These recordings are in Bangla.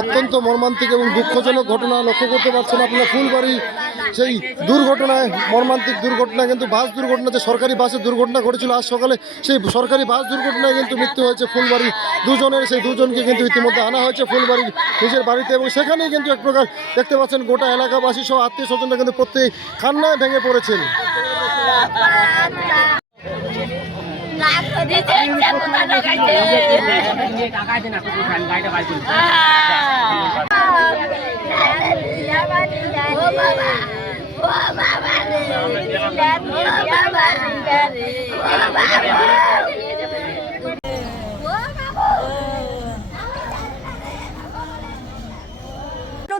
অত্যন্ত মর্মান্তিক এবং দুঃখজনক ঘটনা লক্ষ্য করতে পারছেন আপনারা। ফুলবাড়ি সেই দুর্ঘটনায়, মর্মান্তিক দুর্ঘটনা, কিন্তু বাস দুর্ঘটনা, যে সরকারি বাসের দুর্ঘটনা ঘটেছিল আজ সকালে, সেই সরকারি বাস দুর্ঘটনায় কিন্তু মৃত্যু হয়েছে ফুলবাড়ি দুজনের। সেই দুজনকে কিন্তু ইতিমধ্যে আনা হয়েছে ফুলবাড়ির নিজের বাড়িতে, এবং সেখানেই কিন্তু এক প্রকার দেখতে পাচ্ছেন গোটা এলাকাবাসী সহ আত্মীয় স্বজনরা কিন্তু প্রত্যেক কান্নায় ভেঙে পড়েছেন।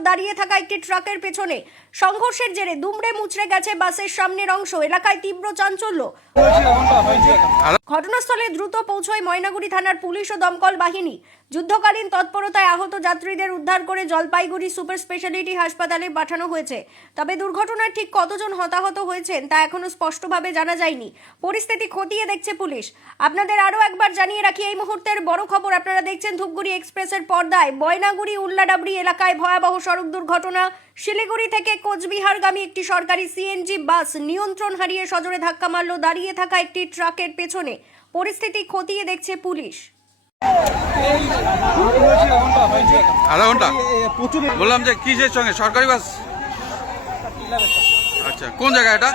দাঁড়িয়ে থাকা একটি ট্রাকের পেছনে সংঘর্ষের জেরে দুমড়ে মুচড়ে গেছে বাসের সামনের অংশ। এলাকায় তীব্র চাঞ্চল্য। ঘটনাস্থলে দ্রুত পৌঁছয় ময়নাগুড়ি থানার পুলিশ ও দমকল বাহিনী। যুদ্ধকালীন তৎপরতায় আহত যাত্রীদের উদ্ধার করে জলপাইগুড়ি সুপার স্পেশালিটি হাসপাতালে পাঠানো হয়েছে। তবে দুর্ঘটনায় ঠিক কতজন হতাহত হয়েছেন তা এখনো স্পষ্টভাবে জানা যায়নি। পরিস্থিতি খতিয়ে দেখছে পুলিশ। আপনাদের আরও একবার জানিয়ে রাখি, এই মুহূর্তের বড় খবর। আপনারা দেখছেন ধূপগুড়ি এক্সপ্রেসের পর্দায়। ময়নাগুড়ি উল্লাডাবড়ি এলাকায় ভয়াবহ সড়ক দুর্ঘটনা। শিলিগুড়ি থেকে কোচবিহারগামী একটি সরকারি সিএনজি বাস নিয়ন্ত্রণ হারিয়ে সজোরে ধাক্কা মারল দাঁড়িয়ে থাকা একটি ট্রাকের পেছনে। পরিস্থিতি খতিয়ে দেখছে পুলিশ। আধা ঘন্টা বললাম যে কিসের সঙ্গে? সরকারি বাস। আচ্ছা, কোন জায়গা এটা?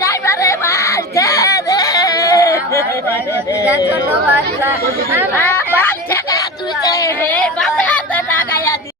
ড্রাইভারে